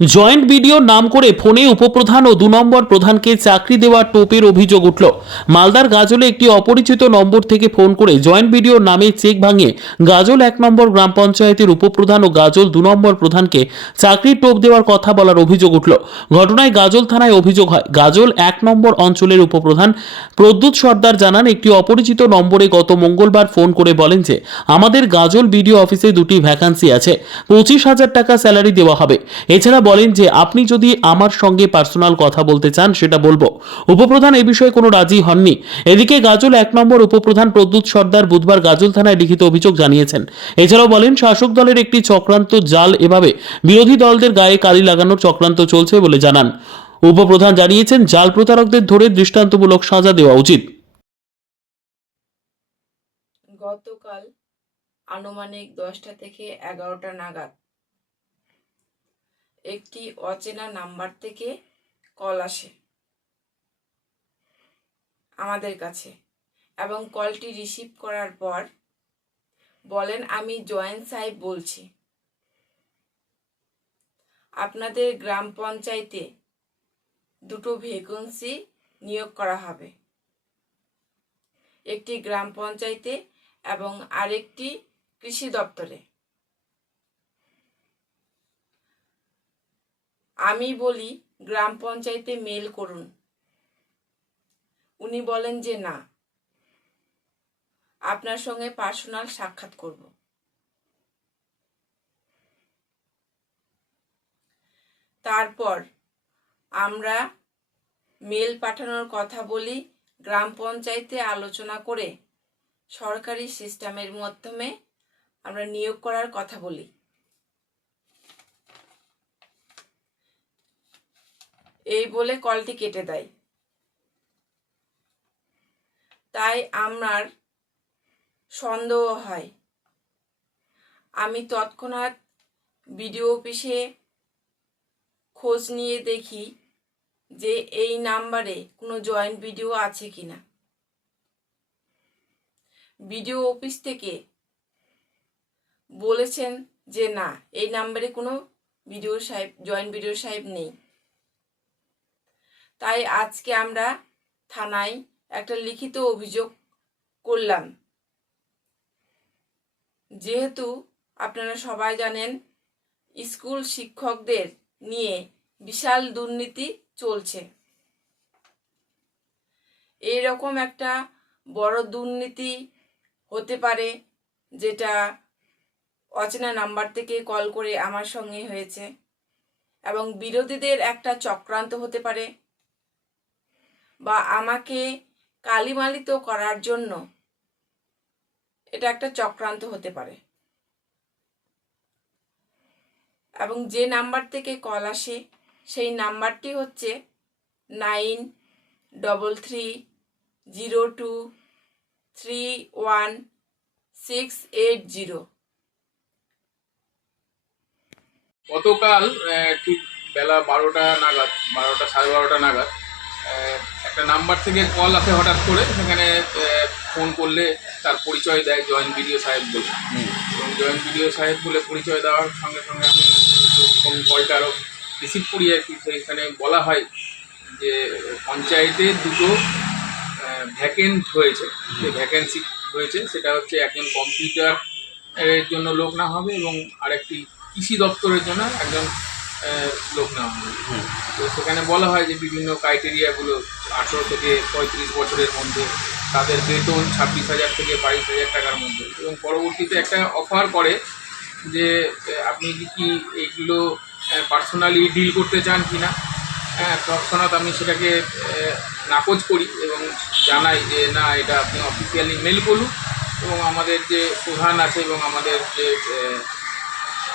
Joint video নাম করে ফোনে উপপ্রধান ও দু নম্বর প্রধানকে চাকরি দেওয়ার টোপের অভিযোগ উঠল। মালদার গাজলে একটি অপরিচিত নম্বর থেকে ফোন করে জয়েন্ট ভিডিও নামে চেক ভাঙিয়ে গাজল এক নম্বর গ্রাম পঞ্চায়েতের উপপ্রধান ও গাজল দু নম্বর প্রধানকে চাকরির টোপ দেওয়ার কথা বলার অভিযোগ উঠল। ঘটনায় গাজল থানায় অভিযোগ হয়, গাজল এক নম্বর অঞ্চলের উপপ্রধান প্রদ্যুৎ সর্দার জানান, একটি অপরিচিত নম্বরে গত মঙ্গলবার ফোন করে বলেন যে, আমাদের গাজল বিডিও অফিসে দুটি ভ্যাকান্সি আছে, পঁচিশ হাজার টাকা স্যালারি দেওয়া হবে। এছাড়া বলেন যে আপনি যদি আমার সঙ্গে পার্সোনাল কথা বলতে চান, সেটা বলব। উপপ্রধান এ বিষয়ে কোনো রাজি হননি। এদিকে গাজল এক নম্বর উপপ্রধান প্রদ্যুৎ সর্দার বুধবার গাজল থানায় লিখিত অভিযোগ জানিয়েছেন। এছাড়াও বলেন, শাসক দলের একটি চক্রান্ত জাল এভাবে বিরোধী দলদের গায়ে কালি লাগানোর চক্রান্ত চলছে বলে জানান। উপপ্রধান জানিয়েছেন, জাল প্রতারকদের ধরে দৃষ্টান্তমূলক সাজা দেওয়া উচিত। গতকাল আনুমানিক দশটা থেকে এগারোটা নাগাদ একটি অচেনা নাম্বার থেকে কল আসে আমাদের কাছে এবং কলটি রিসিভ করার পর বলেন, আমি জয়েন্ট সাহেব বলছি। আপনাদের গ্রাম পঞ্চায়েতে দুটো ভ্যাকেন্সি নিয়োগ করা হবে। একটি গ্রাম পঞ্চায়েতে এবং আরেকটি কৃষি দপ্তরে। আমি বলি, গ্রাম পঞ্চায়েতে মেল করুন। উনি বলেন যে না। আপনার সঙ্গে পার্সোনাল সাক্ষাৎ করব। তারপর আমরা মেল পাঠানোর কথা বলি, গ্রাম পঞ্চায়েতে আলোচনা করে সরকারি সিস্টেমের মাধ্যমে আমরা নিয়োগ করার কথা বলি। এই বলে কলটি কেটে দেয়। তাই আমার সন্দেহ হয়। আমি তৎক্ষণাৎ বিডিও অফিসে খোঁজ নিয়ে দেখি যে এই নাম্বারে কোনো জয়েন্ট ভিডিও আছে কিনা। বিডিও অফিস থেকে বলেছেন যে না, এই নাম্বারে কোনো ভিডিও সাহেব, জয়েন্ট ভিডিও সাহেব নেই। তাই আজকে আমরা থানায় একটা লিখিত অভিযোগ করলাম। যেহেতু আপনারা সবাই জানেন, স্কুল শিক্ষকদের নিয়ে বিশাল দুর্নীতি চলছে। এইরকম একটা বড় দুর্নীতি হতে পারে যেটা অচেনা নাম্বার থেকে কল করে আমার সঙ্গে হয়েছে এবং বিরোধীদের একটা চক্রান্ত হতে পারে। বা আমাকে কালিমালিত করার জন্য এটা একটা চক্রান্ত হতে পারে। এবং যে নাম্বার থেকে কল আসে, সেই নাম্বারটি হচ্ছে nine double three zero two three one six eight zero. গতকাল ঠিক বেলা বারোটা নাগাদ, বারোটা সাড়ে বারোটা নাগাদ একটা নাম্বার থেকে কল আসে হঠাৎ করে সেখানে ফোন করলে তার পরিচয় দেয় জয়েন্ট বিডিও সাহেব বলে। এবং জয়েন্ট বিডিও সাহেব বলে পরিচয় দেওয়ার সঙ্গে সঙ্গে আমি ফোন কলটা আরও রিসিভ করি আর কি। সেইখানে বলা হয় যে পঞ্চায়েতে দুটো ভ্যাকেন্ট হয়েছে। যে ভ্যাকেন্সি হয়েছে সেটা হচ্ছে একজন কম্পিউটার এর জন্য লোক না হবে এবং আরেকটি কৃষি দপ্তরের জন্য একজন লোক নেওয়া হবে তো সেখানে বলা হয় যে বিভিন্ন ক্রাইটেরিয়াগুলো আঠেরো থেকে পঁয়ত্রিশ বছরের মধ্যে তাদের বেতন ছাব্বিশ হাজার থেকে বাইশ হাজার টাকার মধ্যে। এবং পরবর্তীতে একটা অফার করে যে আপনি কি কি এইগুলো পার্সোনালি ডিল করতে চান কি না হ্যাঁ তৎক্ষণাৎ আমি সেটাকে নাকচ করি এবং জানাই যে না এটা আপনি অফিসিয়ালি মেল করুন। এবং আমাদের যে প্রধান আছে এবং আমাদের যে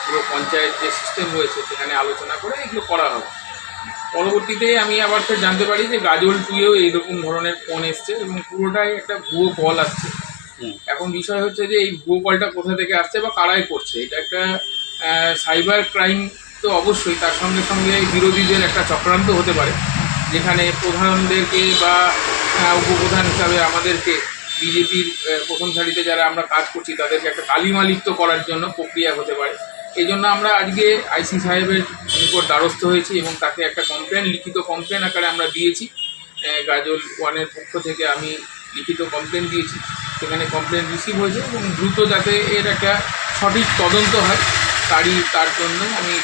পুরো পঞ্চায়েত যে সিস্টেম রয়েছে সেখানে আলোচনা করে এগুলো করা হবে। পরবর্তীতে আমি আবার ফের জানতে পারি যে গাজল টুয়েও এইরকম ধরনের ফোন এসছে এবং পুরোটাই একটা ভুয়ো কল আসছে। এখন বিষয় হচ্ছে যে এই ভুয়ো কলটা কোথা থেকে আসছে বা কারাই করছে? এটা একটা সাইবার ক্রাইম তো অবশ্যই তার সঙ্গে সঙ্গে বিরোধীদের একটা চক্রান্ত হতে পারে যেখানে প্রধানদেরকে বা উপপ্রধান হিসাবে আমাদেরকে বিজেপির প্রথম সারিতে যারা আমরা কাজ করছি তাদেরকে একটা কালিমালিপ্ত করার জন্য প্রক্রিয়া হতে পারে। এই জন্য আমরা আজকে আইসি সাহেবের নিকট দ্বারস্থ হয়েছি এবং তাকে একটা কমপ্লেন লিখিত কমপ্লেন আকারে আমরা দিয়েছি। গাজল ওয়ানের পক্ষ থেকে আমি লিখিত কমপ্লেন দিয়েছি। সেখানে কমপ্লেন রিসিভ হয়েছে এবং দ্রুত যাতে এর একটা সঠিক তদন্ত হয়, তারই, তার জন্য আমি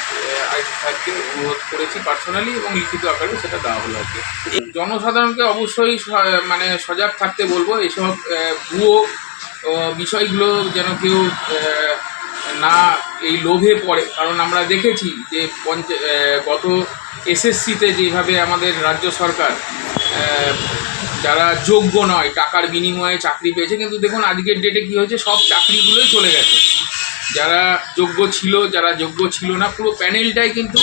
আইসি সাহেবকে অনুরোধ করেছি পার্সোনালি এবং লিখিত আকারে সেটা দেওয়া হলো আর জনসাধারণকে অবশ্যই মানে সজাগ থাকতে বলব, এসব ভুয়ো বিষয়গুলো যেন কেউ না, এই লোভে পড়ে। কারণ আমরা দেখেছি যে গত এসএসসিতে যেভাবে আমাদের রাজ্য সরকার যারা যোগ্য নয়, টাকার বিনিময়ে চাকরি পেয়েছে, কিন্তু দেখুন আজকের ডেটে কী হয়েছে, সব চাকরিগুলোই চলে গেছে। যারা যোগ্য ছিল, যারা যোগ্য ছিল না, পুরো প্যানেলটাই কিন্তু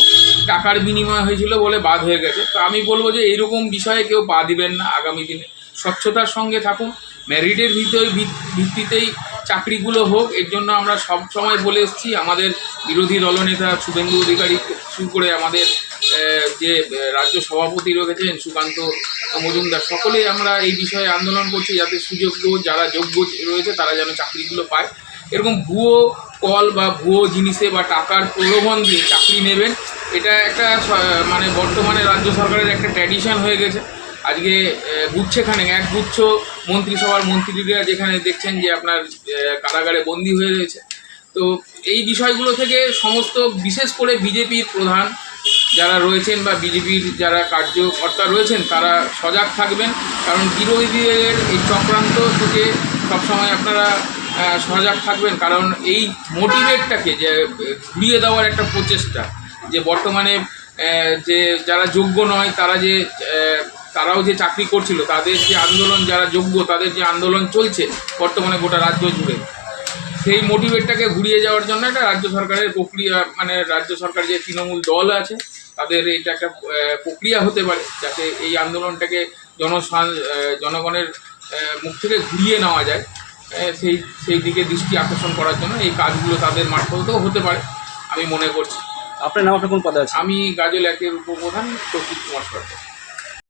টাকার বিনিময় হয়েছিল বলে বাদ হয়ে গেছে। তো আমি বলব যে এইরকম বিষয়ে কেউ পা দিবেন না। আগামী দিনে স্বচ্ছতার সঙ্গে থাকুন। মেরিটের ভিতরে ভিত্তিতেই চাকরিগুলো হোক, এর জন্য আমরা সব সময় বলে এসেছি, আমাদের বিরোধী দলনেতা শুভেন্দু অধিকারী শুরু করে আমাদের যে রাজ্য সভাপতি রয়েছেন সুকান্ত মজুমদার সকলেই আমরা এই বিষয়ে আন্দোলন করছি যাতে সুযোগ্য যারা যোগ্য রয়েছে তারা যেন চাকরিগুলো পায়। এরকম ভুয়ো কল বা ভুয়ো জিনিসে বা টাকার প্রলোভন দিয়ে চাকরি নেবেন, এটা একটা মানে বর্তমানে রাজ্য সরকারের একটা ট্র্যাডিশন হয়ে গেছে। আজকে গুচ্ছেখানে এক গুচ্ছ মন্ত্রিসভার মন্ত্রীরা যেখানে দেখছেন যে আপনার কারাগারে বন্দী হয়ে রয়েছে। তো এই বিষয়গুলো থেকে সমস্ত, বিশেষ করে বিজেপির প্রধান যারা রয়েছেন বা বিজেপির যারা কার্যকর্তা রয়েছেন, তারা সজাগ থাকবেন। কারণ বিরোধীদের এই চক্রান্ত থেকে সবসময় আপনারা সজাগ থাকবেন। কারণ এই মোটিভেটটাকে যে, ঘুরিয়ে দেওয়ার একটা প্রচেষ্টা, যে বর্তমানে যে যারা যোগ্য নয়, তারা যে তারাও যে চাকরি করছিল তাদের যে আন্দোলন যারা যোগ্য তাদের যে আন্দোলন চলছে বর্তমানে গোটা রাজ্য জুড়ে সেই মোটিভেটটাকে ঘুরিয়ে যাওয়ার জন্য একটা রাজ্য সরকারের প্রক্রিয়া মানে রাজ্য সরকার যে তৃণমূল দল আছে তাদের এটা একটা প্রক্রিয়া হতে পারে যাতে এই আন্দোলনটাকে জন জনগণের মুখ থেকে ঘুরিয়ে নেওয়া যায় সেই সেই দিকে দৃষ্টি আকর্ষণ করার জন্য এই কাজগুলো তাদের মারফতেও হতে পারে আমি মনে করছি। আপনার নাম আপনার কোন পদে আছে আমি গাজল একের উপপ্রধান প্রতীক কুমার সরকার।